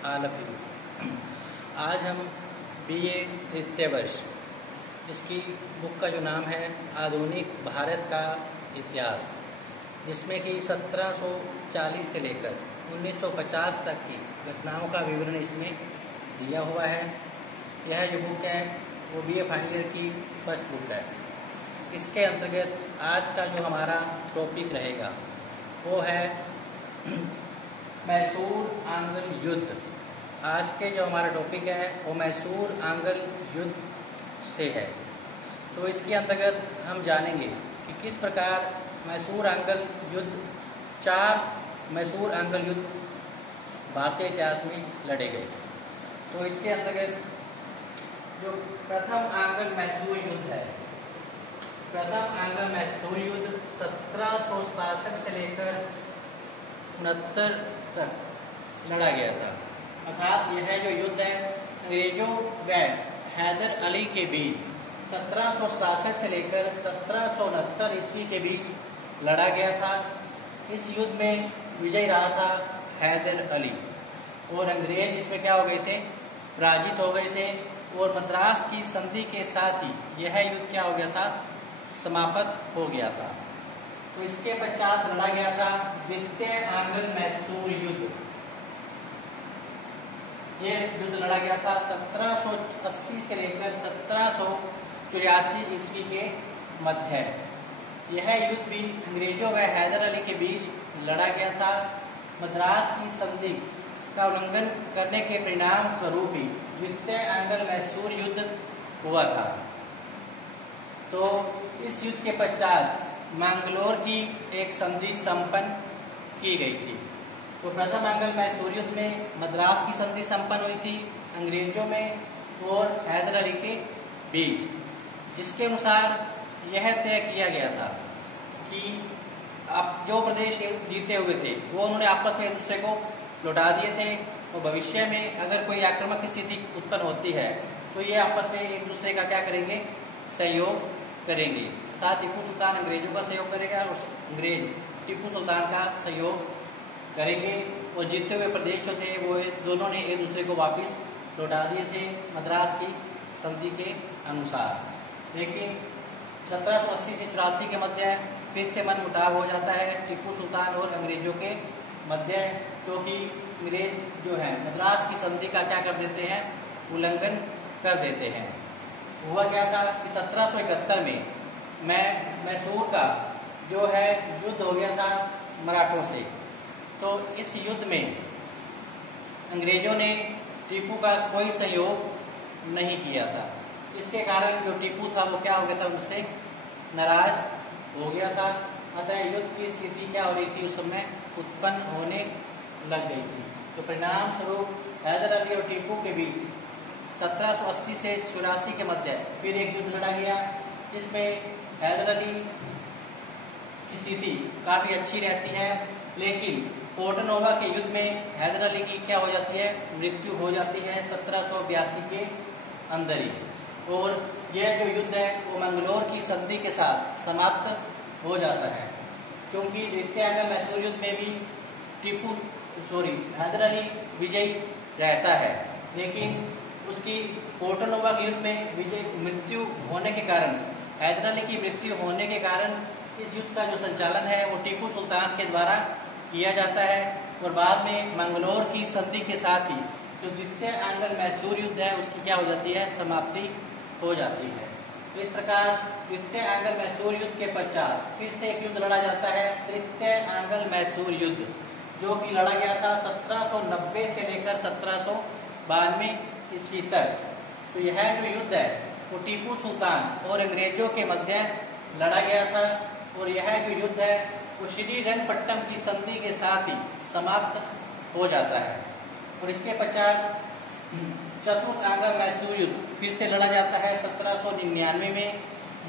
All of you. आज हम BA तृतीय वर्ष, जिसकी बुक का जो नाम है आधुनिक भारत का इतिहास, जिसमें कि 1740 से लेकर 1950 तक की घटनाओं का विवरण इसमें दिया हुआ है। यह जो बुक है वो BA फाइनल ईयर की फर्स्ट बुक है। इसके अंतर्गत आज का जो हमारा टॉपिक रहेगा वो है मैसूर आंग्ल युद्ध। आज के जो हमारा टॉपिक है वो मैसूर आंग्ल युद्ध से है। तो इसके अंतर्गत हम जानेंगे कि किस प्रकार मैसूर आंग्ल युद्ध, 4 मैसूर आंग्ल युद्ध भारतीय इतिहास में लड़े गए। तो इसके अंतर्गत जो प्रथम आंग्ल मैसूर युद्ध है, प्रथम आंग्ल मैसूर युद्ध 1767 से लेकर 69 तक लड़ा गया था। अर्थात यह जो युद्ध है अंग्रेजों व हैदर अली के बीच 1767 से लेकर 1769 ईस्वी के बीच लड़ा गया था। इस युद्ध में विजयी रहा था हैदर अली और अंग्रेज इसमें क्या हो गए थे, पराजित हो गए थे और मद्रास की संधि के साथ ही यह युद्ध क्या हो गया था, समाप्त हो गया था। तो इसके पश्चात लड़ा गया था द्वितीय आंग्ल मैसूर युद्ध। ये युद्ध लड़ा गया था 1780 से लेकर 1784 ईस्वी के मध्य। यह युद्ध भी अंग्रेजों व हैदर अली के बीच लड़ा गया था। मद्रास की संधि का उल्लंघन करने के परिणाम स्वरूप ही द्वितीय आंग्ल मैसूर युद्ध हुआ था। तो इस युद्ध के पश्चात मैंगलोर की एक संधि संपन्न की गई थी। तो प्रथम आंग्ल मैसूर युद्ध में मद्रास की संधि संपन्न हुई थी अंग्रेजों में और हैदर अली के बीच, जिसके अनुसार यह तय किया गया था कि अब जो प्रदेश जीते हुए थे वो उन्होंने आपस में एक दूसरे को लौटा दिए थे और भविष्य में अगर कोई आक्रामक स्थिति उत्पन्न होती है तो ये आपस में एक दूसरे का क्या करेंगे, सहयोग करेंगे। साथ टीपू सुल्तान अंग्रेजों का सहयोग करेगा और अंग्रेज टीपू सुल्तान का सहयोग करेंगे और जीते हुए प्रदेश जो थे वो दोनों ने एक दूसरे को वापस लौटा दिए थे मद्रास की संधि के अनुसार। लेकिन 1780 से 84 के मध्य फिर से मन मुटाव हो जाता है टीपू सुल्तान और अंग्रेजों के मध्य, क्योंकि अंग्रेज जो है मद्रास की संधि का क्या कर देते हैं, उल्लंघन कर देते हैं। हुआ क्या था कि 1771 में मैसूर का जो है युद्ध हो गया था मराठों से। तो इस युद्ध में अंग्रेजों ने टीपू का कोई सहयोग नहीं किया था। इसके कारण जो टीपू था वो क्या हो गया था, उनसे नाराज हो गया था। अतः युद्ध की स्थिति क्या हो रही थी, उस समय उत्पन्न होने लग गई थी। तो परिणाम स्वरूप हैदर अली और टीपू के बीच 1780 से 84 के मध्य फिर एक युद्ध लड़ा गया, जिसमें हैदर अली की स्थिति काफी अच्छी रहती है, लेकिन पोर्टनोवा के युद्ध में हैदर अली की क्या हो जाती है, मृत्यु हो जाती है 1782 के अंदर ही। और यह जो युद्ध है वो मैंगलोर की संधि के साथ समाप्त हो जाता है, क्योंकि द्वितीय आंग्ल मैसूर युद्ध में भी हैदर अली विजयी रहता है, लेकिन उसकी पोर्टनोवा के युद्ध में मृत्यु होने के कारण, हैदर अली की मृत्यु होने के कारण इस युद्ध का जो संचालन है वो टीपू सुल्तान के द्वारा किया जाता है और बाद में मैंगलोर की संधि के साथ ही जो द्वितीय आंग्ल मैसूर युद्ध है उसकी क्या हो जाती है, समाप्ति हो जाती है। तो इस प्रकार द्वितीय आंग्ल मैसूर युद्ध के पश्चात फिर से एक युद्ध लड़ा जाता है तृतीय आंग्ल मैसूर युद्ध, जो कि लड़ा गया था 1790 से लेकर 1792 ईस्वी तक। तो यह जो युद्ध है वो टीपू सुल्तान और अंग्रेजों के मध्य लड़ा गया था और यह जो युद्ध है वो श्रीरंगपट्टम की संधि के साथ ही समाप्त हो जाता है। और इसके पश्चात चतुर्थ आंग्ल मैसूर युद्ध फिर से लड़ा जाता है 1799 में।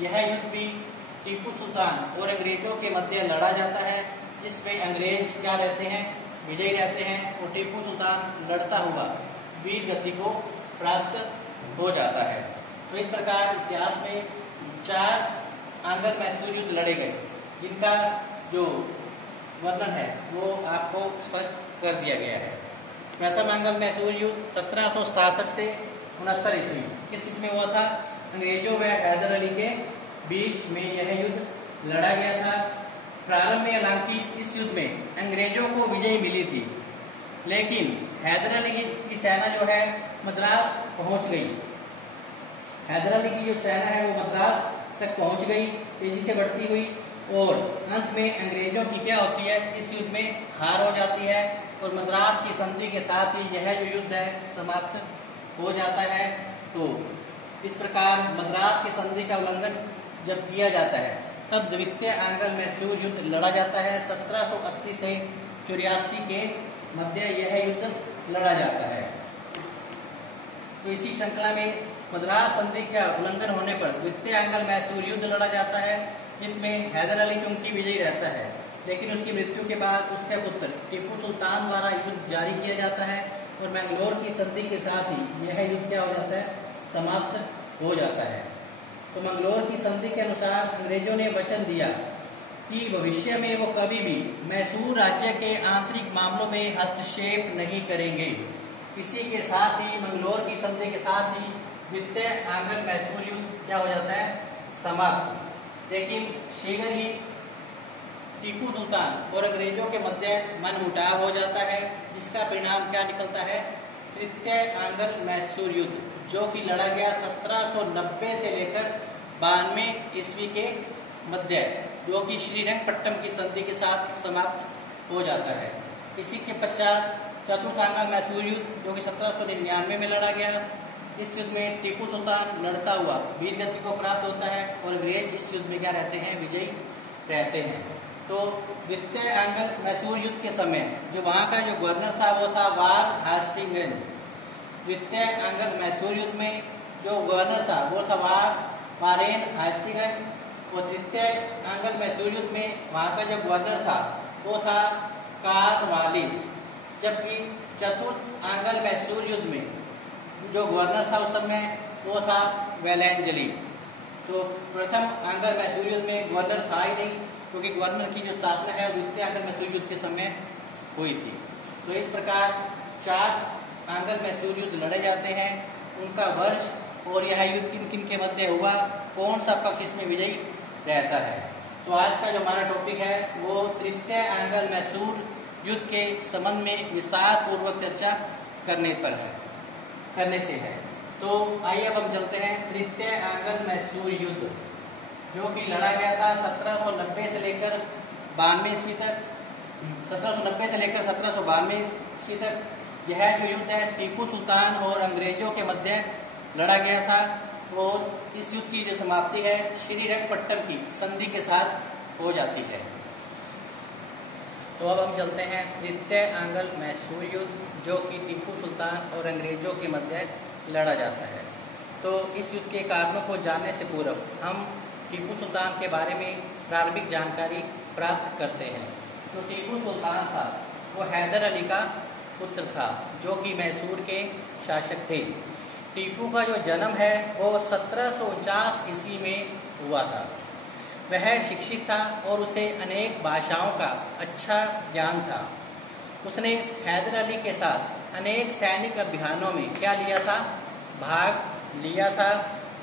यह युद्ध भी टीपू सुल्तान और अंग्रेजों के मध्य लड़ा जाता है, जिसमें अंग्रेज क्या रहते हैं, विजयी रहते हैं और टीपू सुल्तान लड़ता हुआ वीर गति को प्राप्त हो जाता है। तो इस प्रकार इतिहास में 4 आंग्ल मैसूर युद्ध लड़े गए, जिनका जो वर्णन है वो आपको स्पष्ट कर दिया गया है। प्रथम आंग्ल मैसूर युद्ध 1767 से 69 ईस्वी किस इसमें हुआ था? अंग्रेजों व हैदर अली के बीच में यह युद्ध लड़ा गया था। प्रारंभ में हालांकि इस युद्ध में अंग्रेजों को विजय मिली थी, लेकिन हैदर अली की सेना जो है मद्रास पहुंच गई। हैदर अली की जो सेना है वो मद्रास तक पहुंच गई, तेजी से बढ़ती हुई, और अंत में अंग्रेजों की क्या होती है, इस युद्ध में हार हो जाती है और मद्रास की संधि के साथ ही यह जो युद्ध है समाप्त हो जाता है। तो इस प्रकार मद्रास की संधि का उल्लंघन जब किया जाता है तब द्वितीय आंग्ल मैसूर युद्ध लड़ा जाता है। 1780 से 84 के मध्य यह युद्ध लड़ा जाता है। तो इसी श्रृंखला में मद्रास संधि का उल्लंघन होने पर द्वितीय आंग्ल मैसूर युद्ध लड़ा जाता है, जिसमें हैदर अली चूंकि विजयी रहता है, लेकिन उसकी मृत्यु के बाद उसके पुत्र टीपू सुल्तान द्वारा युद्ध जारी किया जाता है और मैंगलोर की संधि के साथ ही यह युद्ध क्या हो जाता है, समाप्त हो जाता है। तो मंगलोर की संधि के अनुसार अंग्रेजों ने वचन दिया कि भविष्य में वो कभी भी मैसूर राज्य के आंतरिक मामलों में हस्तक्षेप नहीं करेंगे। इसी के साथ ही मंगलोर की संधि के साथ ही द्वितीय आंग्ल मैसूर युद्ध क्या हो जाता है, समाप्त। लेकिन शीघ्र ही टीपू सुल्तान और अंग्रेजों के मध्य मनमुटाव हो जाता है, जिसका परिणाम क्या निकलता है, तृतीय आंग्ल मैसूर युद्ध, जो कि लड़ा गया 1790 से लेकर 92 ईस्वी के मध्य, जो कि श्रीरंगपट्टम की संधि के साथ समाप्त हो जाता है। इसी के पश्चात चतुर्थ आंग्ल मैसूर युद्ध, जो कि 1799 में लड़ा गया। इस युद्ध में टीपू सुल्तान लड़ता हुआ वीर गति को प्राप्त होता है और अंग्रेज इस युद्ध में क्या रहते हैं, विजयी रहते हैं। तो द्वितीय आंग्ल मैसूर युद्ध के समय जो वहां का जो गवर्नर था वो था वार हास्टिंगस। द्वितीय आंग्ल मैसूर युद्ध में जो गवर्नर था वो था वारेन हास्टिंगस, और तृतीय आंग्ल मैसूर युद्ध में वहां का जो गवर्नर था वो था कॉर्नवालिस। जबकि चतुर्थ आंग्ल मैसूर युद्ध में जो गवर्नर था उस समय वो था वेलेंजली। तो प्रथम आंग्ल मैसूर युद्ध में गवर्नर था ही नहीं, क्योंकि गवर्नर की जो स्थापना है द्वितीय आंग्ल मैसूर युद्ध के समय हुई थी। तो इस प्रकार 4 आंग्ल मैसूर युद्ध लड़े जाते हैं, उनका वर्ष और यह युद्ध किन किन के मध्य हुआ, कौन सा पक्ष इसमें विजयी रहता है। तो आज का जो हमारा टॉपिक है वो तृतीय आंग्ल मैसूर युद्ध के संबंध में विस्तार पूर्वक चर्चा करने से है। तो आइए अब हम चलते हैं तृतीय आंग्ल मैसूर युद्ध, जो कि लड़ा गया था 1790 से लेकर 92 ईस्वी तक। 1790 से लेकर 1792 ईस्वी तक यह जो युद्ध है टीपू सुल्तान और अंग्रेजों के मध्य लड़ा गया था, और इस युद्ध की जो समाप्ति है श्रीरंगपट्टम की संधि के साथ हो जाती है। तो अब हम चलते हैं तृतीय आंग्ल मैसूर युद्ध, जो कि टीपू सुल्तान और अंग्रेजों के मध्य लड़ा जाता है। तो इस युद्ध के कारणों को जानने से पूर्व हम टीपू सुल्तान के बारे में प्रारंभिक जानकारी प्राप्त करते हैं। तो टीपू सुल्तान था वो हैदर अली का पुत्र था, जो कि मैसूर के शासक थे। टीपू का जो जन्म है वो 1749 ईस्वी में हुआ था। वह शिक्षित था और उसे अनेक भाषाओं का अच्छा ज्ञान था। उसने हैदर अली के साथ अनेक सैनिक अभियानों में क्या लिया था, भाग लिया था,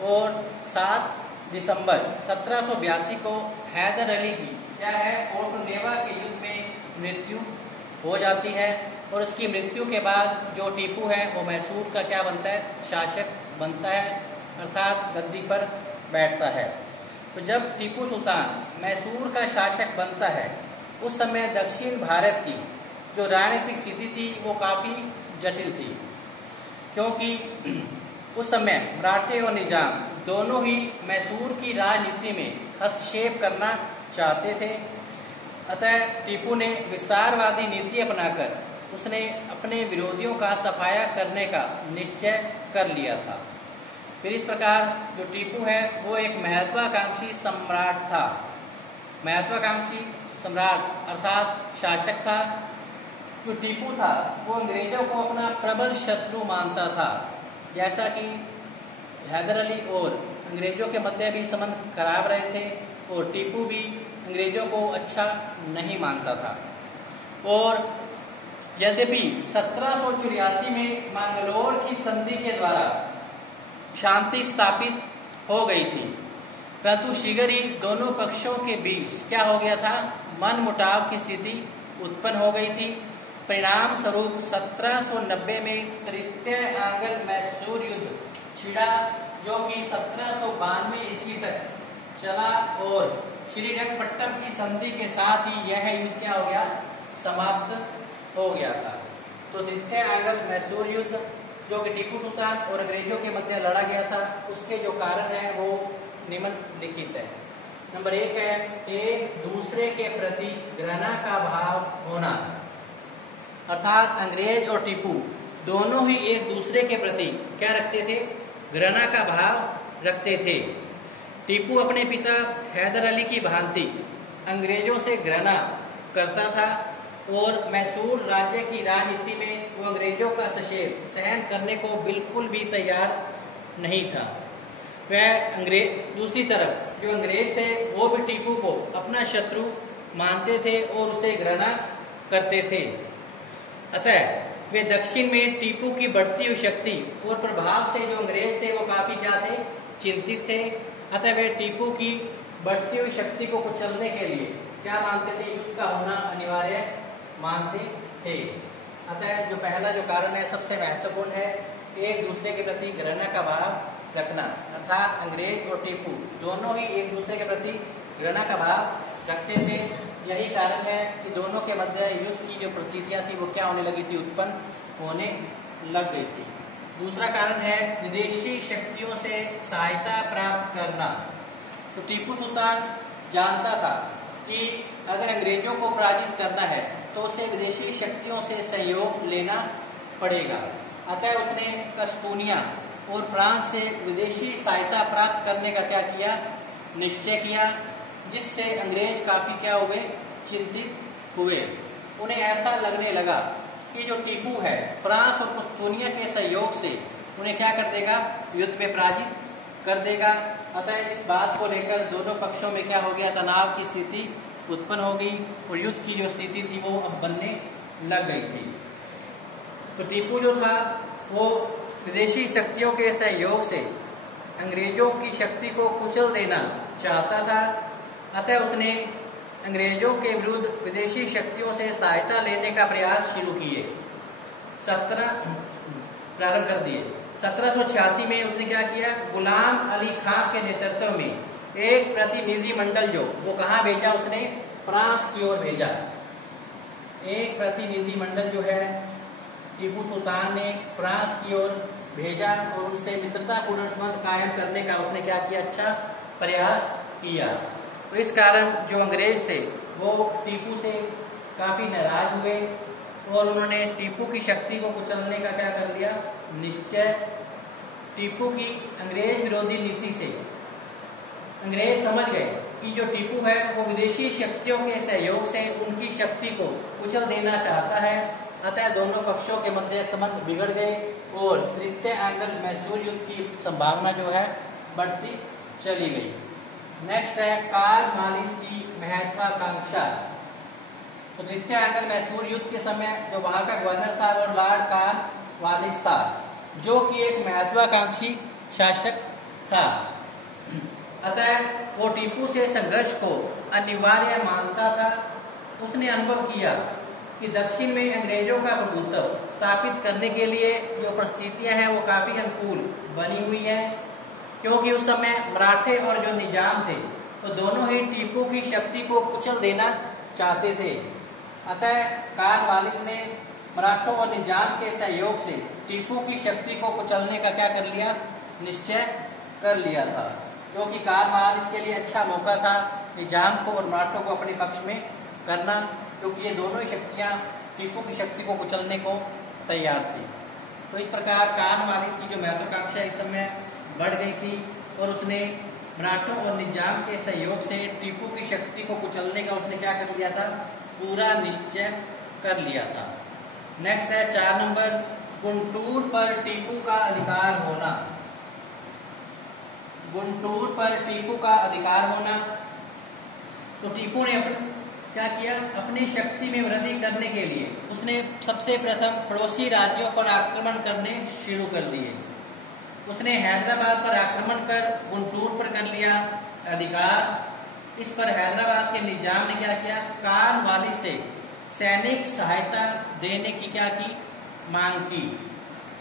और 7 दिसंबर 1782 को हैदर अली की क्या है, पोर्टनेवा के युद्ध में मृत्यु हो जाती है, और उसकी मृत्यु के बाद जो टीपू है वो मैसूर का क्या बनता है, शासक बनता है, अर्थात गद्दी पर बैठता है। तो जब टीपू सुल्तान मैसूर का शासक बनता है उस समय दक्षिण भारत की जो राजनीतिक स्थिति थी वो काफ़ी जटिल थी, क्योंकि उस समय मराठे और निजाम दोनों ही मैसूर की राजनीति में हस्तक्षेप करना चाहते थे। अतः टीपू ने विस्तारवादी नीति अपनाकर उसने अपने विरोधियों का सफाया करने का निश्चय कर लिया था। फिर इस प्रकार जो टीपू है वो एक महत्वाकांक्षी सम्राट था। महत्वाकांक्षी सम्राट अर्थात शासक था। जो टीपू था वो अंग्रेजों को अपना प्रबल शत्रु मानता था। जैसा कि हैदर अली और अंग्रेजों के मध्य भी संबंध खराब रहे थे, और टीपू भी अंग्रेजों को अच्छा नहीं मानता था। और यद्यपि 1784 में मैंगलोर की संधि के द्वारा शांति स्थापित हो गई थी, परंतु शीघ्र ही दोनों पक्षों के बीच क्या हो गया था, मनमुटाव की स्थिति उत्पन्न हो गई थी। परिणाम स्वरूप 1790 में तृतीय आंग्ल मैसूर युद्ध छिड़ा, जो कि 1792 ईस्वी तक चला और श्रीरंगपट्टम की संधि के साथ ही यह युद्ध क्या हो गया, समाप्त हो गया था। तो तृतीय आंग्ल मैसूर युद्ध जो कि टीपू सुल्तान और अंग्रेजों के मध्य लड़ा गया था, उसके जो कारण है वो निम्नलिखित है। नंबर 1 है एक दूसरे के प्रति घृणा का भाव होना, अर्थात अंग्रेज और टीपू दोनों ही एक दूसरे के प्रति क्या रखते थे, घृणा का भाव रखते थे। टीपू अपने पिता हैदर अली की भांति अंग्रेजों से घृणा करता था और मैसूर राज्य की राजनीति में वो अंग्रेजों का हस्तक्षेप सहन करने को बिल्कुल भी तैयार नहीं था। वह अंग्रेज दूसरी तरफ जो अंग्रेज थे वो भी टीपू को अपना शत्रु मानते थे और उसे घृणा करते थे। अतः वे दक्षिण में टीपू की बढ़ती हुई शक्ति और प्रभाव से जो अंग्रेज थे वो काफी ज्यादा चिंतित थे। अतः वे टीपू की बढ़ती हुई शक्ति को कुचलने के लिए क्या मानते थे, युद्ध का होना अनिवार्य मानते थे। अतः जो पहला जो कारण है सबसे महत्वपूर्ण है, एक दूसरे के प्रति घृणा का भाव रखना, अर्थात अंग्रेज और टीपू दोनों ही एक दूसरे के प्रति घृणा का भाव रखते थे। यही कारण है कि दोनों के मध्य युद्ध की जो परिस्थितियां थी वो क्या होने लगी थी, उत्पन्न होने लग गई थी। दूसरा कारण है विदेशी शक्तियों से सहायता प्राप्त करना। तो टीपू सुल्तान जानता था कि अगर अंग्रेजों को पराजित करना है तो उसे विदेशी शक्तियों से सहयोग लेना पड़ेगा। अतः उसने कस्तूनिया और फ्रांस से विदेशी सहायता प्राप्त करने का क्या किया, निश्चय किया, जिससे अंग्रेज काफी क्या हुए, चिंतित हुए। उन्हें ऐसा लगने लगा कि जो टीपू है फ्रांस और कस्तूनिया के सहयोग से उन्हें क्या कर देगा, युद्ध में पराजित कर देगा। अतः इस बात को लेकर दोनों पक्षों में क्या हो गया, तनाव की स्थिति उत्पन्न हो गई और युद्ध की जो स्थिति थी वो अब बनने लग गई थी। तो टीपू जो था वो विदेशी शक्तियों के सहयोग से अंग्रेजों की शक्ति को कुचल देना चाहता था। अतः उसने अंग्रेजों के विरुद्ध विदेशी शक्तियों से सहायता लेने का प्रयास शुरू किए। 1786 में उसने क्या किया, गुलाम अली खां के नेतृत्व में एक प्रतिनिधिमंडल जो वो कहाँ भेजा, उसने फ्रांस की ओर भेजा। एक प्रतिनिधिमंडल जो है टीपू सुल्तान ने फ्रांस की ओर भेजा और उससे मित्रतापूर्ण संबंध कायम करने का उसने क्या किया, अच्छा प्रयास किया। तो इस कारण जो अंग्रेज थे वो टीपू से काफी नाराज हुए और उन्होंने टीपू की शक्ति को कुचलने का क्या कर लिया, निश्चय। टीपू की अंग्रेज विरोधी नीति से अंग्रेज समझ गए कि जो टीपू है वो विदेशी शक्तियों के सहयोग से उनकी शक्ति को कुचल देना चाहता है। अतः दोनों पक्षों के मध्य संबंध बिगड़ गए और तृतीय आंग्ल मैसूर युद्ध की संभावना जो है बढ़ती चली गई। नेक्स्ट है कॉर्नवालिस की महत्वाकांक्षा। तो तृतीय आंग्ल मैसूर युद्ध के समय जो वहां का गवर्नर था वो लॉर्ड कॉर्नवालिस था, जो कि एक महत्वाकांक्षी शासक था। अतः वो टीपू से संघर्ष को अनिवार्य मानता था। उसने अनुभव किया कि दक्षिण में अंग्रेजों का प्रभुत्व स्थापित करने के लिए जो परिस्थितियां हैं वो काफी अनुकूल बनी हुई हैं, क्योंकि उस समय मराठे और जो निजाम थे वो दोनों ही टीपू की शक्ति को कुचल देना चाहते थे। अतः कॉर्नवालिस ने मराठों और निजाम के सहयोग से टीपू की शक्ति को कुचलने का क्या कर लिया, निश्चय कर लिया था, क्योंकि कॉर्नवालिस के लिए अच्छा मौका था निजाम को और मराठों को अपने पक्ष में करना, क्योंकि ये दोनों ही शक्तियां टीपू की शक्ति को कुचलने को तैयार थी। तो इस प्रकार कॉर्नवालिस की जो महत्वाकांक्षा इस समय बढ़ गई थी और उसने मराठों और निजाम के सहयोग से टीपू की शक्ति को कुचलने का उसने क्या कर लिया था, पूरा निश्चय कर लिया था। नेक्स्ट है 4 नंबर, गुंटूर पर टीपू का अधिकार होना। गुंटूर पर टीपू का अधिकार होना। तो टीपू ने क्या किया, अपनी शक्ति में वृद्धि करने के लिए उसने सबसे प्रथम पड़ोसी राज्यों पर आक्रमण करने शुरू कर दिए। उसने हैदराबाद पर आक्रमण कर गुंटूर पर कर लिया अधिकार। इस पर हैदराबाद के निजाम ने क्या किया, कानवाली से सैनिक सहायता देने की क्या की, मांग की।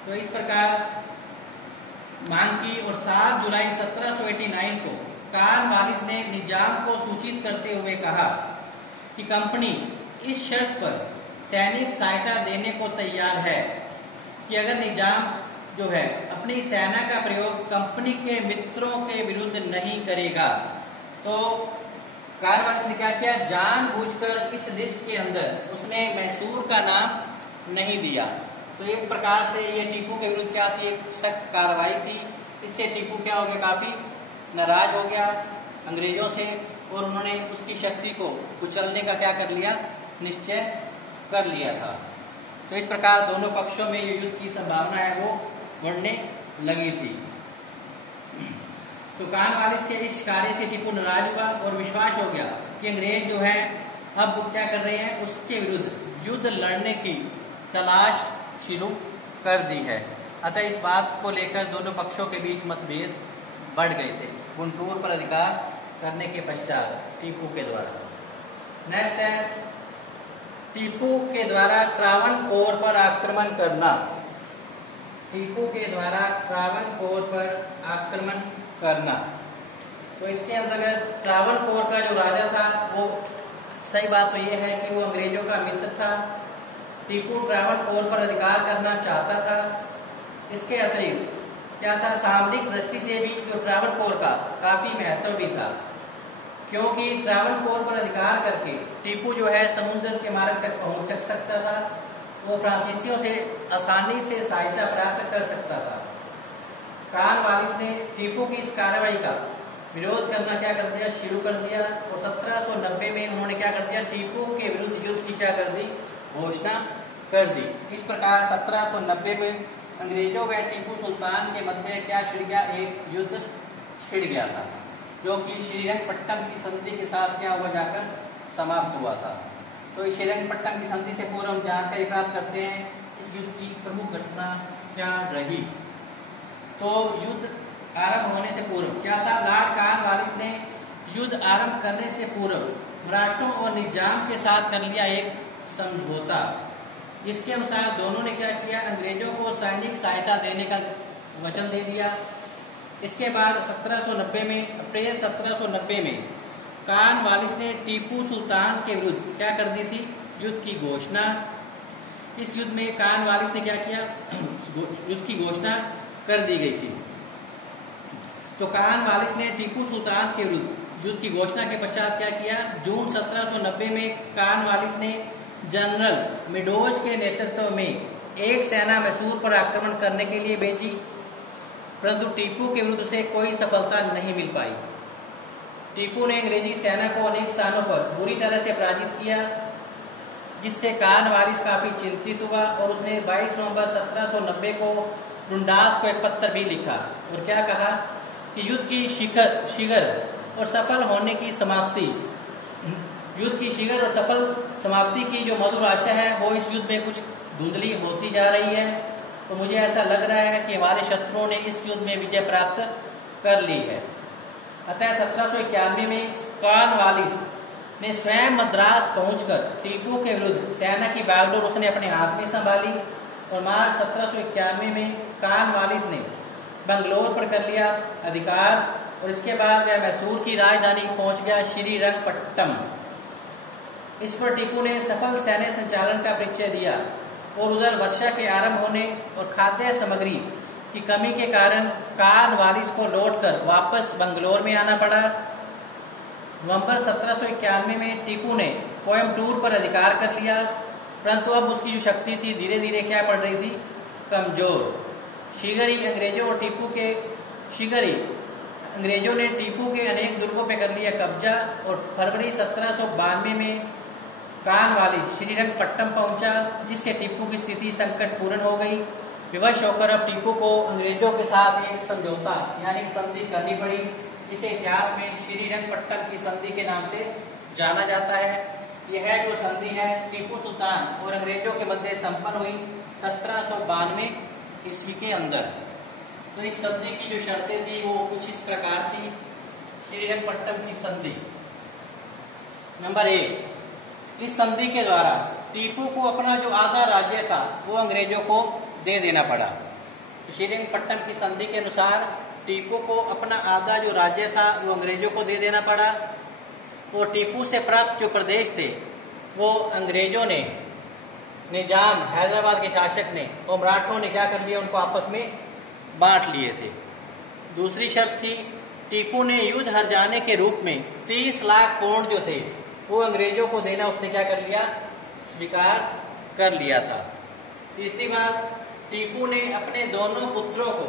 तो इस प्रकार मांग की और 7 जुलाई 1789 को कानवालिस ने निजाम को सूचित करते हुए कहा कि कंपनी इस शर्त पर सैनिक सहायता देने को तैयार है कि अगर निजाम जो है अपनी सेना का प्रयोग कंपनी के मित्रों के विरुद्ध नहीं करेगा। तो कानवालिस ने क्या किया, जानबूझकर इस लिस्ट के अंदर उसने मैसूर का नाम नहीं दिया। तो एक प्रकार से ये टीपू के विरुद्ध क्या थी, एक सख्त कार्रवाई थी। इससे टीपू क्या हो गया, काफी नाराज हो गया अंग्रेजों से और उन्होंने उसकी शक्ति को कुचलने का क्या कर लिया, निश्चय कर लिया था। तो इस प्रकार दोनों पक्षों में ये युद्ध की संभावना है वो बढ़ने लगी थी। तो कानवालिस के इस कार्य से टीपू नाराज हुआ और विश्वास हो गया कि अंग्रेज जो है अब क्या कर रहे हैं, उसके विरुद्ध युद्ध लड़ने की तलाश शुरू कर दी है। अतः इस बात को लेकर दोनों पक्षों के बीच मतभेद बढ़ गए थे गुंटूर पर अधिकार करने के पश्चात टीपू के द्वारा। नेक्स्ट है टीपू के द्वारा ट्रावनकोर पर आक्रमण करना। टीपू के द्वारा ट्रावनकोर पर आक्रमण करना। तो इसके अंतर्गत ट्रावनकोर का जो राजा था वो, सही बात तो ये है कि वो अंग्रेजों का मित्र था। टीपू ट्रावनकोर पर अधिकार करना चाहता था। इसके अतिरिक्त क्या था, सामरिक दृष्टि से भी जो ट्रावनकोर का काफी महत्व भी था, क्योंकि ट्रावनकोर पर अधिकार करके टीपू जो है समुद्र के मार्ग तक पहुंच सकता था। वो फ्रांसीसियों से आसानी से सहायता प्राप्त कर सकता था। कानवालिस ने टीपू की इस कार्रवाई का विरोध करना क्या कर दिया, शुरू कर दिया और 1790 में उन्होंने क्या कर दिया, टीपू के विरुद्ध युद्ध की क्या कर दी, घोषणा कर दी। इस प्रकार 1790 में अंग्रेजों व टीपू सुल्तान के मध्य क्या छिड़ गया, एक युद्ध छिड़ गया था, जो कि श्रीरंगपट्टम की संधि के साथ क्या हुआ, जाकर समाप्त हुआ था। तो श्रीरंगपट्टम की संधि से पूर्व हम जानकारी प्राप्त करते हैं इस युद्ध की प्रमुख घटना क्या रही। तो युद्ध आरंभ होने से पूर्व क्या था, लॉर्ड कानवालिस ने युद्ध आरंभ करने से पूर्व मराठों और निजाम के साथ कर लिया एक समझौता, जिसके अनुसार दोनों ने क्या किया, अंग्रेजों को सैनिक सहायता देने का वचन दे दिया। इसके बाद 1790 में, अप्रैल 1790 में कानवालिस ने टीपू सुल्तान के विरुद्ध क्या कर दी थी, युद्ध की घोषणा। इस युद्ध में कानवालिस ने क्या किया, युद्ध की घोषणा कर दी गई थी। तो कानवालिस ने टीपू सुल्तान के विरुद्ध युद्ध की घोषणा के पश्चात क्या किया, जून 1790 में कानवालिस ने जनरल मिडोज के नेतृत्व में एक सेना मैसूर पर आक्रमण करने के लिए भेजी, परंतु टीपू के विरुद्ध से कोई सफलता नहीं मिल पाई। टीपू ने अंग्रेजी सेना को अनेक स्थानों पर बुरी तरह से पराजित किया, जिससे कानवालिस काफी चिंतित हुआ और उसने 22 नवंबर 1790 को डुंडास को एक पत्र भी लिखा और क्या कहा कि युद्ध की शीघ्र और सफल होने की समाप्ति, युद्ध की शीघ्र और सफल समाप्ति की जो मधुर आशा है वो इस युद्ध में कुछ धुंधली होती जा रही है। तो मुझे ऐसा लग रहा है कि हमारे शत्रुओं ने इस युद्ध में विजय प्राप्त कर ली है। अतः 1791 में कानवालिस ने स्वयं मद्रास पहुंचकर टीपू के विरुद्ध सेना की बागडोर उसने अपने हाथ में संभाली और मार्च 1791 में कानवालिस ने बंगलोर पर कर लिया अधिकार और इसके बाद वह मैसूर की राजधानी पहुंच गया श्रीरंगपट्टम। इस पर टीपू ने सफल सैन्य संचालन का परिचय दिया और उधर वर्षा के आरंभ होने और खाद्य सामग्री की कमी के कारण कानवालिस को लौटकर वापस बंगलोर में आना पड़ा। नवंबर 1791 में टीपू ने कोयम्बटूर पर अधिकार कर लिया, परंतु अब उसकी जो शक्ति थी धीरे धीरे क्या पड़ रही थी, कमजोर। शीघ्र ही अंग्रेजों ने टीपू के अनेक दुर्गों पर कर लिया कब्जा और फरवरी 1792 में कानवालिस श्रीरंगपट्टम पहुंचा, जिससे टीपू की स्थिति संकटपूर्ण हो गई। विवश होकर अब टीपू को अंग्रेजों के साथ एक समझौता यानी संधि करनी पड़ी, जिसे इतिहास में श्रीरंगपट्टम की संधि के नाम से जाना जाता है। यह जो संधि है टीपू सुल्तान और अंग्रेजों के मध्य संपन्न हुई 1792 ईस्वी के अंदर। तो इस संधि की जो शर्तें थी वो कुछ इस प्रकार थी। श्रीरंगपट्टम की संधि। नंबर 1, इस संधि के द्वारा टीपू को अपना जो आधा राज्य था वो अंग्रेजों को दे देना पड़ा। श्रीरंगपट्टम की संधि के अनुसार टीपू को अपना आधा जो राज्य था वो अंग्रेजों को दे देना पड़ा और टीपू से प्राप्त जो प्रदेश थे वो अंग्रेजों ने, निजाम हैदराबाद के शासक ने और मराठों ने क्या कर लिया, उनको आपस में बांट लिए थे। दूसरी शर्त थी टीपू ने युद्ध हार जाने के रूप में 30 लाख पाउंड जो थे वो अंग्रेजों को देना उसने क्या कर लिया, स्वीकार कर लिया था। तीसरी बात, टीपू ने अपने दोनों पुत्रों को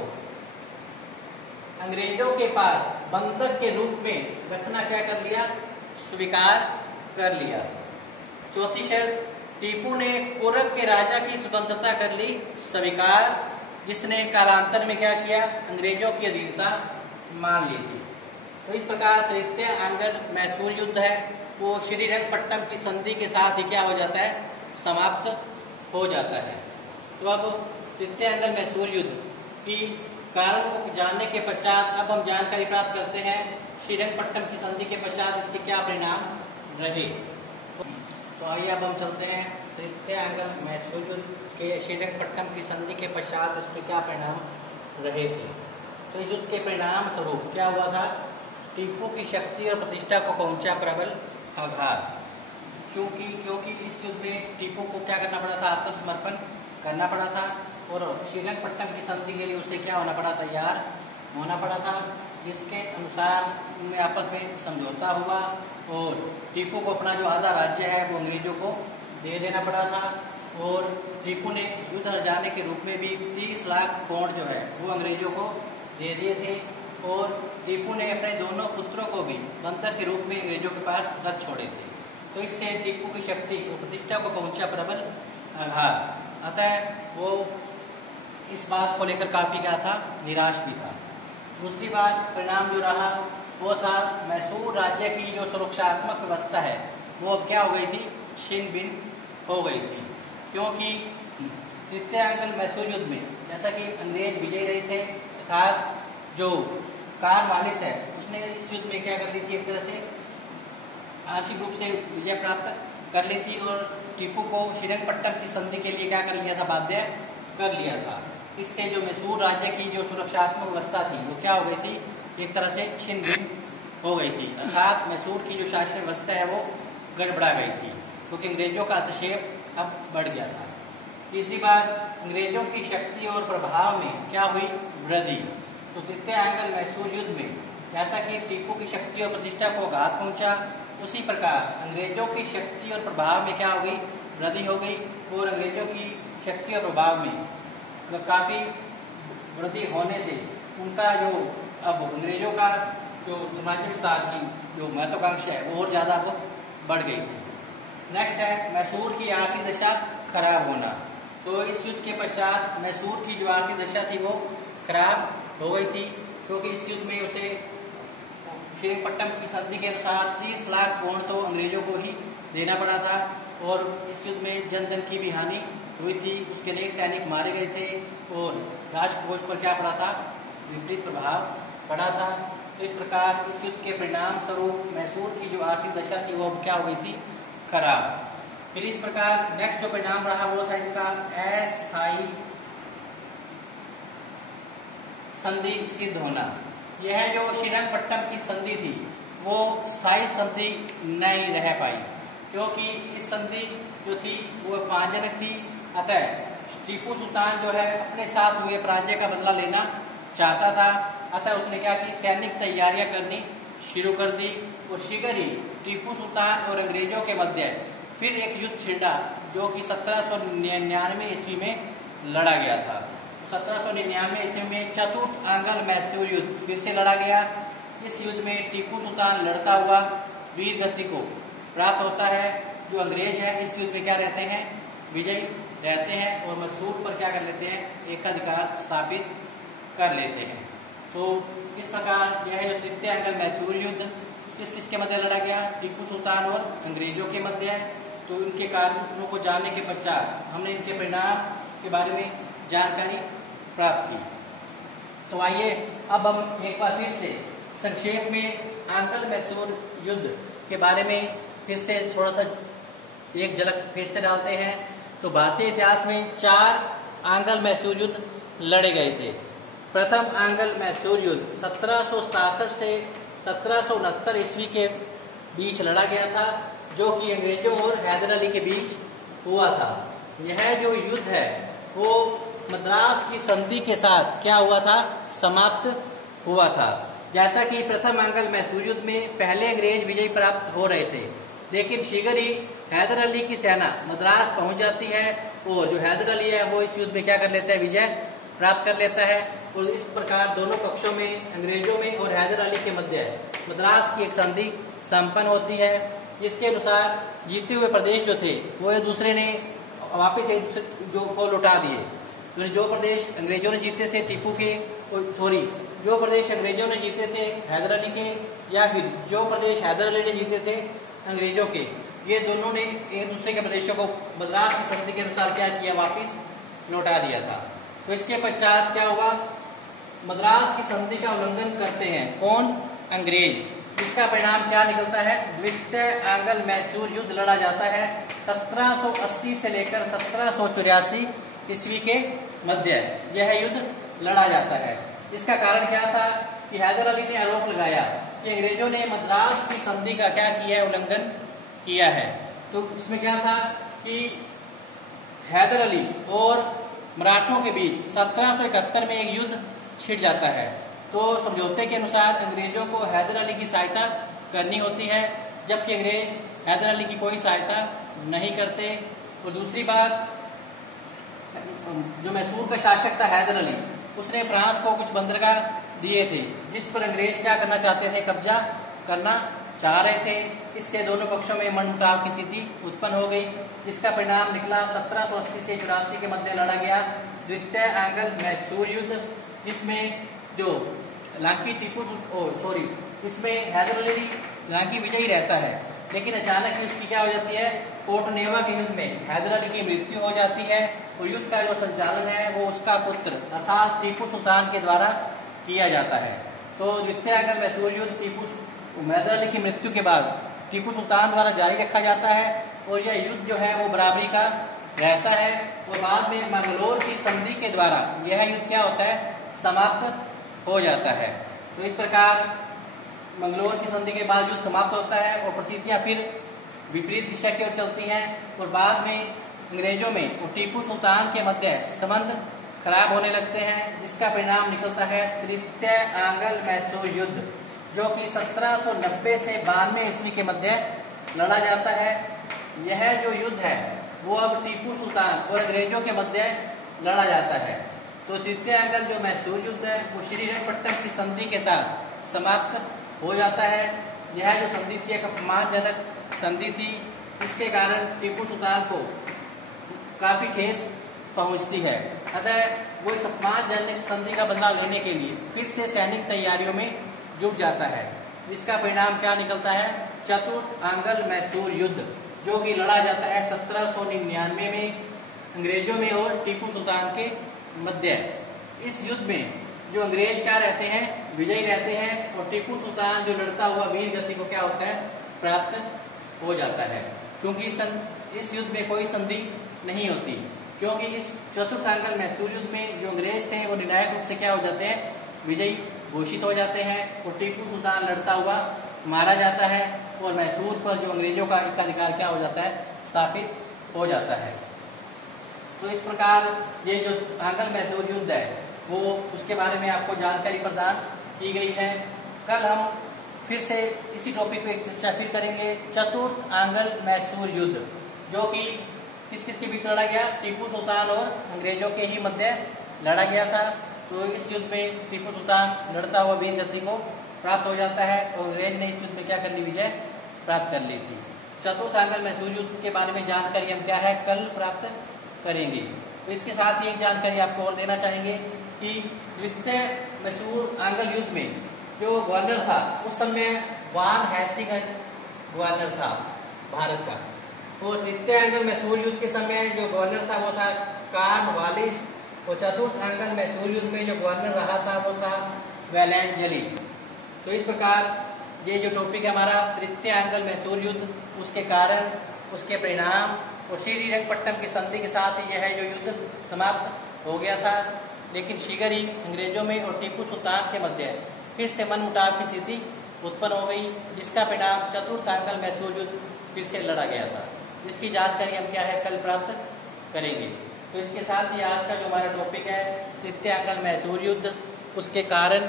अंग्रेजों के पास बंधक के रूप में रखना क्या कर लिया, स्वीकार कर लिया। चौथी शर्त, टीपू ने कोरग के राजा की स्वतंत्रता कर ली स्वीकार, जिसने कालांतर में क्या किया, अंग्रेजों की अधीनता मान ली थी। तो इस प्रकार तृतीय आंग्ल मैसूर युद्ध है वो श्रीरंगपट्टम की संधि के साथ ही क्या हो जाता है, समाप्त हो जाता है। तो अब तृतीय आंग्ल मैसूर युद्ध की कारण को जानने के पश्चात अब हम जानकारी प्राप्त करते हैं श्रीरंगपट्टम की संधि के पश्चात इसके क्या परिणाम रहे। तो आइए अब हम चलते हैं तृतीय आंग्ल मैसूर युद्ध के श्रीरंगपट्टम की संधि के पश्चात इसके क्या परिणाम रहे थे। तो इस युद्ध के परिणाम स्वरूप क्या हुआ था, टीपू की शक्ति और प्रतिष्ठा को पहुंचा प्रबल आघात। क्योंकि इस युद्ध में टीपू को क्या करना पड़ा था, आत्मसमर्पण करना पड़ा था और श्रीरंगपट्टम की संधि के लिए उसे क्या होना पड़ा, तैयार होना पड़ा था, जिसके अनुसार उनमें आपस में समझौता हुआ और टीपू को अपना जो आधा राज्य है वो अंग्रेजों को दे देना पड़ा था और टीपू ने युद्ध हार जाने के रूप में भी 30 लाख पाउंड जो है वो अंग्रेजों को दे दिए थे और टीपू ने अपने दोनों पुत्रों को भी बंधक के रूप में अंग्रेजों के पास रख छोड़े थे। तो इससे टीपू की शक्ति और प्रतिष्ठा को पहुंचा प्रबल आघात। अतः वो इस बात को लेकर काफी क्या था, निराश भी था। दूसरी बात, परिणाम जो रहा वो था मैसूर राज्य की जो सुरक्षात्मक व्यवस्था है वो अब क्या हो गई थी, छिन्न भिन्न हो गई थी। क्योंकि तृतीय आंग्ल मैसूर युद्ध में जैसा कि अंग्रेज विजय रहे थे, अर्थात जो कार्नवालिस है उसने इस युद्ध में क्या कर ली थी, एक तरह से आंशिक रूप से विजय प्राप्त कर ली थी और टीपू को श्रीरंगपट्टम की संधि के लिए क्या कर लिया था, बाध्य कर लिया था। इससे जो मैसूर राज्य की जो सुरक्षात्मक व्यवस्था थी वो क्या हो गई थी, एक तरह से छिन्न भिन्न हो गई थी, अर्थात मैसूर की जो शासन व्यवस्था है वो गड़बड़ा गई थी क्योंकि अंग्रेजों का हस्तक्षेप अब बढ़ गया था। तीसरी बात, अंग्रेजों की शक्ति और प्रभाव में क्या हुई, वृद्धि। तो तृतीय आंग्ल मैसूर युद्ध में जैसा कि टीपू की शक्ति और प्रतिष्ठा को आघात पहुंचा, उसी प्रकार अंग्रेजों की शक्ति और प्रभाव में क्या हो गई, वृद्धि हो गई और अंग्रेजों की शक्ति और प्रभाव में काफी वृद्धि होने से उनका जो अब अंग्रेजों का जो साम्राज्य विस्तार की जो महत्वाकांक्षा है वो और ज्यादा अब बढ़ गई थी। नेक्स्ट है मैसूर की आर्थिक दशा खराब होना। तो इस युद्ध के पश्चात मैसूर की जो आर्थिक दशा थी वो खराब हो गई थी क्योंकि इस युद्ध में उसे श्रीरंगपट्टम की संधि के अनुसार 30 लाख पाउंड तो अंग्रेजों को ही देना पड़ा था और इस युद्ध में जन जन की भी हानि हुई थी। उसके अनेक सैनिक मारे गए थे और राजकोष पर क्या पड़ा था, विपरीत प्रभाव पड़ा था। तो इस प्रकार इस युद्ध के परिणाम स्वरूप मैसूर की जो आर्थिक दशा थी वो क्या हो गई थी, खराब। फिर इस प्रकार नेक्स्ट जो परिणाम रहा वो था इसका अस्थायी संधि सिद्ध होना। यह जो श्रीरंगपट्टम की संधि थी वो स्थायी संधि नहीं रह पाई क्योंकि इस संधि जो थी वो अपमानजनक थी। अतः टीपू सुल्तान जो है अपने साथ हुए पराजय का बदला लेना चाहता था। अतः उसने क्या की, सैनिक तैयारियां करनी शुरू कर दी और शीघ्र ही टीपू सुल्तान और अंग्रेजों के मध्य फिर एक युद्ध छिड़ा जो कि 1799 ईस्वी में लड़ा गया था। 1799 ईस्वी में चतुर्थ आंग्ल मैसूर युद्ध फिर से लड़ा गया। इस युद्ध में टीपू सुल्तान लड़ता हुआ वीर गति को प्राप्त होता है। जो अंग्रेज है इस युद्ध में क्या रहते हैं, विजयी रहते हैं और मैसूर पर क्या कर लेते हैं, एकाधिकार स्थापित कर लेते हैं। तो इस प्रकार यह जो तृतीय आंग्ल मैसूर युद्ध किस किस के मध्य लड़ा गया? टीपू सुल्तान और अंग्रेजों के मध्य। तो इनके कारणों को जानने के पश्चात हमने इनके परिणाम के बारे में जानकारी प्राप्त की। तो आइए अब हम एक बार फिर से संक्षेप में आंग्ल मैसूर युद्ध के बारे में फिर से थोड़ा सा एक झलक फिर से डालते हैं। तो भारतीय इतिहास में 4 आंग्ल मैसूर युद्ध लड़े गए थे। प्रथम आंग्ल मैसूर युद्ध 1767 से 1769 ईस्वी के बीच लड़ा गया था, जो कि अंग्रेजों और हैदर अली के बीच हुआ था। यह जो युद्ध है वो मद्रास की संधि के साथ क्या हुआ था? समाप्त हुआ था। जैसा कि प्रथम आंग्ल मैसूर युद्ध में पहले अंग्रेज विजय प्राप्त हो रहे थे, लेकिन शीघ्र ही हैदर अली की सेना मद्रास पहुंच जाती है और जो हैदर अली है वो इस युद्ध में क्या कर लेता है? विजय प्राप्त कर लेता है। और इस प्रकार दोनों पक्षों में, अंग्रेजों में और हैदर अली के मध्य मद्रास की एक संधि संपन्न होती है। इसके अनुसार जीते हुए प्रदेश जो थे वो एक दूसरे ने वापिस एक दूसरे को लौटा दिए। तो जो प्रदेश अंग्रेजों ने जीते थे जो प्रदेश अंग्रेजों ने जीते थे हैदर अली के, या फिर जो प्रदेश हैदर अली ने जीते थे अंग्रेजों के, ये दोनों ने एक दूसरे के प्रदेशों को मद्रास की संधि के अनुसार क्या किया? वापिस लौटा दिया था। तो इसके पश्चात क्या हुआ? मद्रास की संधि का उल्लंघन करते हैं कौन? अंग्रेज। इसका परिणाम क्या निकलता है? द्वितीय आंग्ल मैसूर युद्ध लड़ा जाता है 1780 से लेकर 1784 ईस्वी के मध्य यह युद्ध लड़ा जाता है। इसका कारण क्या था कि हैदर अली ने आरोप लगाया कि अंग्रेजों ने मद्रास की संधि का क्या किया है? उल्लंघन किया है। तो इसमें क्या था कि हैदर अली और मराठों के बीच 1771 में एक युद्ध छिड़ जाता है। तो समझौते के अनुसार अंग्रेजों को हैदर अली की सहायता करनी होती है, जबकि अंग्रेज हैदर अली की कोई सहायता नहीं करते। और दूसरी बात, जो मैसूर का शासक था हैदर अली, उसने फ्रांस को कुछ बंदरगाह दिए थे, जिस पर अंग्रेज क्या करना चाहते थे? कब्जा करना चाह रहे थे। इससे दोनों पक्षों में मनमुटाव की स्थिति उत्पन्न हो गई। इसका परिणाम निकला 1780 से 84 के मध्य लड़ा गया द्वितीय आंग्ल मैसूर युद्ध, जिसमें जो इसमें हैदर अली लांकी विजयी रहता है, लेकिन अचानक ही उसकी क्या हो जाती है? कोटनेवा के युद्ध में हैदर अली की मृत्यु हो जाती है और युद्ध का जो संचालन है वो उसका पुत्र अर्थात टीपू सुल्तान के द्वारा किया जाता है। तो द्वितीय आंग्ल मैसूर युद्ध हैदर अली की मृत्यु के बाद टीपू सुल्तान द्वारा जारी रखा जाता है और यह युद्ध जो है वो बराबरी का रहता है। और बाद में मंगलोर की संधि के द्वारा यह युद्ध क्या होता है? समाप्त हो जाता है। तो इस प्रकार मंगलोर की संधि के बाद युद्ध समाप्त होता है और परिस्थितियां फिर विपरीत दिशा की ओर चलती हैं और बाद में अंग्रेजों में और टीपू सुल्तान के मध्य संबंध खराब होने लगते हैं, जिसका परिणाम निकलता है तृतीय आंग्ल मैसूर युद्ध, जो कि 1790 से 92 ईस्वी के मध्य लड़ा जाता है। यह जो युद्ध है वो अब टीपू सुल्तान और अंग्रेजों के मध्य लड़ा जाता है। तो तृतीय आंग्ल जो मैसूर युद्ध है वो श्रीरंगपट्टनम की संधि के साथ समाप्त हो जाता है। यह जो संधि थी एक अपमानजनक संधि थी, इसके कारण टीपू सुल्तान को काफी ठेस पहुंचती है। अतः वो इस अपमानजनक संधि का बदला लेने के लिए फिर से सैनिक तैयारियों में जुट जाता है। इसका परिणाम क्या निकलता है? चतुर्थ आंग्ल मैसूर युद्ध, जो कि लड़ा जाता है 1799 में अंग्रेजों में और टीपू सुल्तान के मध्य। इस युद्ध में जो अंग्रेज क्या रहते हैं? विजयी रहते हैं और टीपू सुल्तान जो लड़ता हुआ वीर गति को क्या होता है? प्राप्त हो जाता है। क्योंकि इस युद्ध में कोई संधि नहीं होती, क्योंकि इस चतुर्थ आंग्ल मैसूर युद्ध में जो अंग्रेज थे वो निर्णायक रूप से क्या हो जाते हैं? विजयी घोषित हो जाते हैं और टीपू सुल्तान लड़ता हुआ मारा जाता है और मैसूर पर जो अंग्रेजों का एकाधिकार क्या हो जाता है? स्थापित हो जाता है। तो इस प्रकार ये जो आंग्ल मैसूर युद्ध है वो उसके बारे में आपको जानकारी प्रदान की गई है। कल हम फिर से इसी टॉपिक पे एक चर्चा फिर करेंगे, चतुर्थ आंग्ल मैसूर युद्ध, जो कि किस किस के बीच लड़ा गया? टीपू सुल्तान और अंग्रेजों के ही मध्य लड़ा गया था। तो इस युद्ध में टीपू सुल्तान लड़ता हुआ वीर गति को प्राप्त हो जाता है और अंग्रेज ने इस युद्ध में क्या कर ली? विजय प्राप्त कर ली थी। चतुर्थ आंग्ल मैसूर युद्ध के बारे में जानकारी हम क्या है? कल प्राप्त करेंगे। तो इसके साथ ही एक जानकारी आपको और देना चाहेंगे कि द्वितीय मैसूर आंग्ल युद्ध में जो गवर्नर था उस समय वान हेस्टिंग्स गवर्नर था भारत का। वो तृतीय एंग्लो मैसूर युद्ध के समय जो गवर्नर था वो था कॉर्नवालिस, और चतुर्थ एंग्लो मैसूर युद्ध में जो गवर्नर रहा था वो था वेलेंजली। तो इस प्रकार ये जो टॉपिक है हमारा तृतीय एंग्लो मैसूर युद्ध, उसके कारण, उसके परिणाम और श्रीरंगपट्टनम की संधि के साथ ही यह जो युद्ध समाप्त हो गया था। लेकिन शीघ्र ही अंग्रेजों में और टीपू सुल्तान के मध्य फिर से मनमुटाव की स्थिति उत्पन्न हो गई, जिसका परिणाम चतुर्थ एंग्लो मैसूर युद्ध फिर से लड़ा गया था। इसकी जानकारी हम क्या है कल प्राप्त करेंगे। तो इसके साथ ही आज का जो हमारा टॉपिक है तृतीय एंग्लो मैसूर युद्ध, उसके कारण,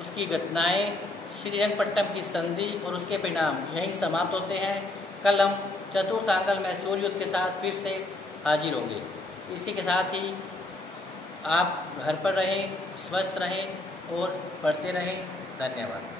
उसकी घटनाएं, श्रीरंगपट्टनम की संधि और उसके परिणाम यहीं समाप्त होते हैं। कल हम चतुर्थ एंग्लो मैसूर युद्ध के साथ फिर से हाजिर होंगे। इसी के साथ ही आप घर पर रहें, स्वस्थ रहें और पढ़ते रहें। धन्यवाद।